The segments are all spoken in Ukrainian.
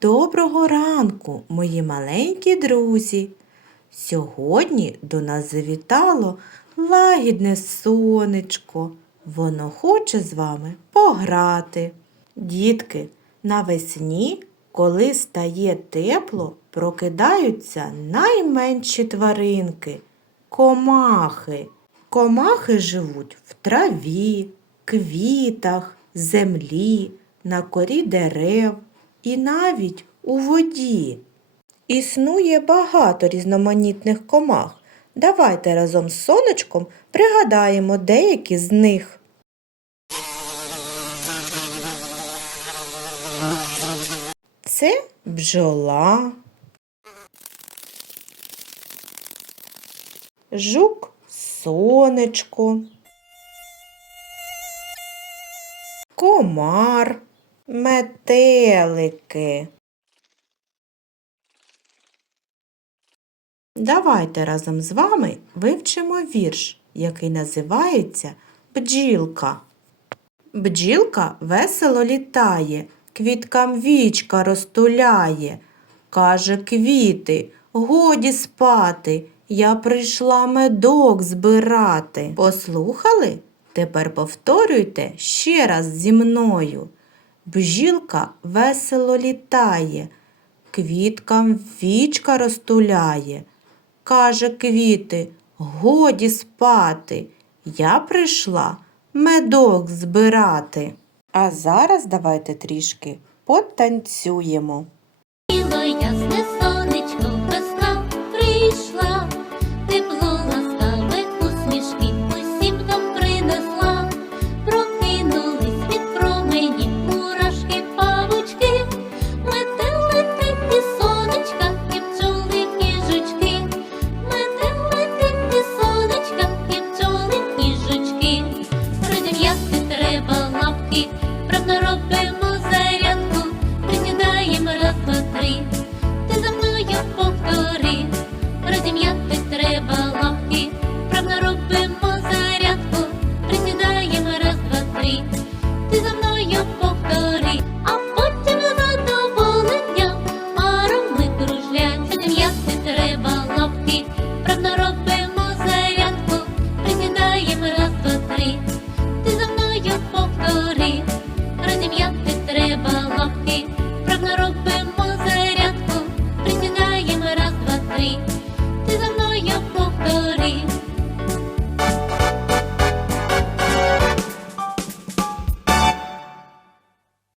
Доброго ранку, мої маленькі друзі. Сьогодні до нас завітало лагідне сонечко. Воно хоче з вами пограти. Дітки, навесні, коли стає тепло, прокидаються найменші тваринки комахи. Комахи живуть в траві, квітах, землі, на корі дерев і навіть у воді. Існує багато різноманітних комах. Давайте разом з сонечком пригадаємо деякі з них. Це бджола, жук сонечко, комар, метелики. Давайте разом з вами вивчимо вірш, який називається Бджілка. Бджілка весело літає, квіткам вічка розтуляє. Каже квіти, годі спати, я прийшла медок збирати. Послухали? Тепер повторюйте ще раз зі мною. Бжілка весело літає, квіткам вічка розтуляє. Каже квіти, годі спати, я прийшла медок збирати. А зараз давайте трішки потанцюємо. Правда робимо зарядку, присідаємо раз, два, три. Ти за мною повтори, розім'яти треба лапки, правда робимо зарядку, присідаємо раз, два, три. Ти за мною робимо зарядку, присідаємо раз, два, три. Ти за мною повтори.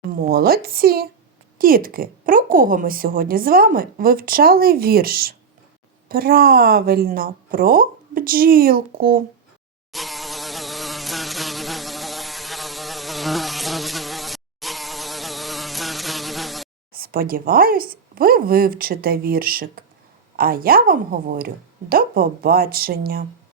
Молодці! Дітки, про кого ми сьогодні з вами вивчали вірш? Правильно, про бджілку. Сподіваюсь, ви вивчите віршик. А я вам говорю до побачення.